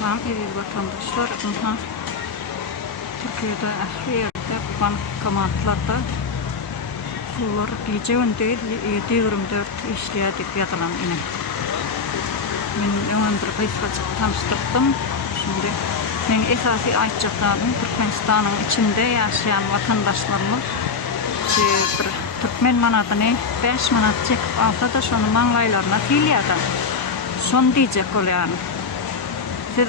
Salam eziz vatandaşlar. Türkiye'de ahiriyette bankomatlarda pullar gece değil 7-24 işleyip yatılan inen. Ben ömrümde kıyfacık tanıştırdım. Şimdi ben esası aytacaklarım Turkmenistan'ın içinde yaşayan vatandaşlarımız bir Türkmen manatını 5 manat çekip alsa da şunu Maňlaýlarına filiyada son diyecek oluyor. Siz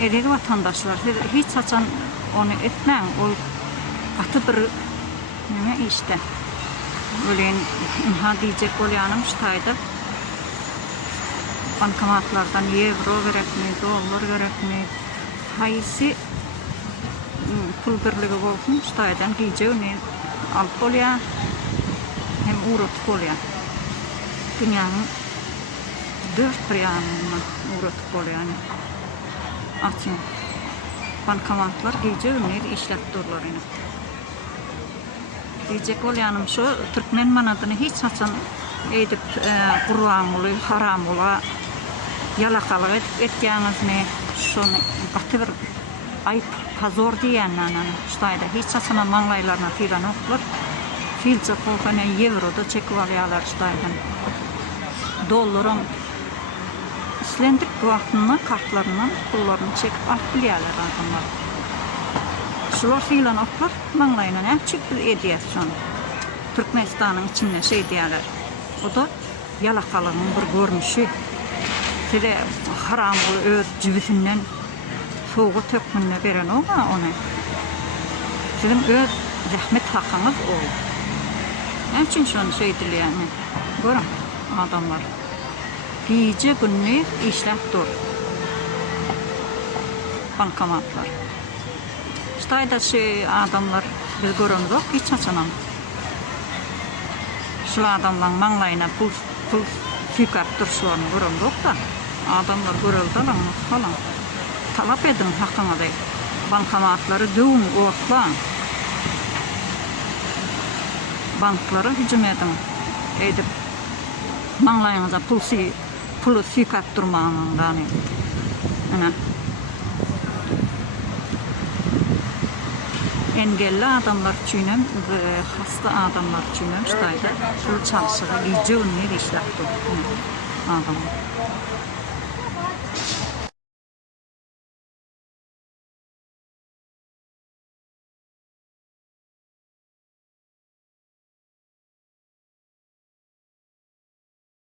erkek vatandaşlar, siz hiç saçan onu etmeyin, o katı bir neme işte. Öyle imha diyecek oluyanım şutaydı. Bankomatlardan euro gerekmi, dolar gerekmi, haysi pul birligi olsun şutaydan giyeceğini alıp oluyor, hem uğratıp oluyor. Dünyanın 4 bir yanına uğratıp oluyor. Açın. Bankomatlar gece ürünleri işlettirler. Diyecek olayanım şu, Türkmen manatını hiç saçan edip kurban oluyor, haram oluyor, yalakalık ettiğiniz ne, şunu katı bir ayıp, pazor diyenler, şutayda hiç saçana Maňlaýlarına filan oklar, filce kolkana euroda çekip alıyorlar şutaydan. Doların İslendik vaxtından, kartlarından pullarını çekip alıp biliyorlar adamlar. Şular filan oklar Maňlaýyna ne çıktı ediyor şunu. Turkmenistan'ın içinde şey diyorlar. O da yalakalığın bir görünüşü. Size haram bu öz cibisinden soğuğu tökmünle veren o mu onu? Sizin öz zahmet hakkınız o. Ne için şunu şey diliyor yani? Görün adamlar. Gece günlük işlep dur. Bankomatlar. Şutayda şey adamlar biz göründük, hiç açanam. Şu adamların Maňlaýyna pul fikap durşularını göründük da adamlar görüldüler falan. Talap edin hakkına da bankomatları düğün oğutlan. Bankları hücum edin. Edip Maňlaýyňyza pulu fikap durmağından. Engelli adamlar üçün, hasta adamlar üçün, şutayda pul çalışığı, gece ünlü işlep durur adamlar.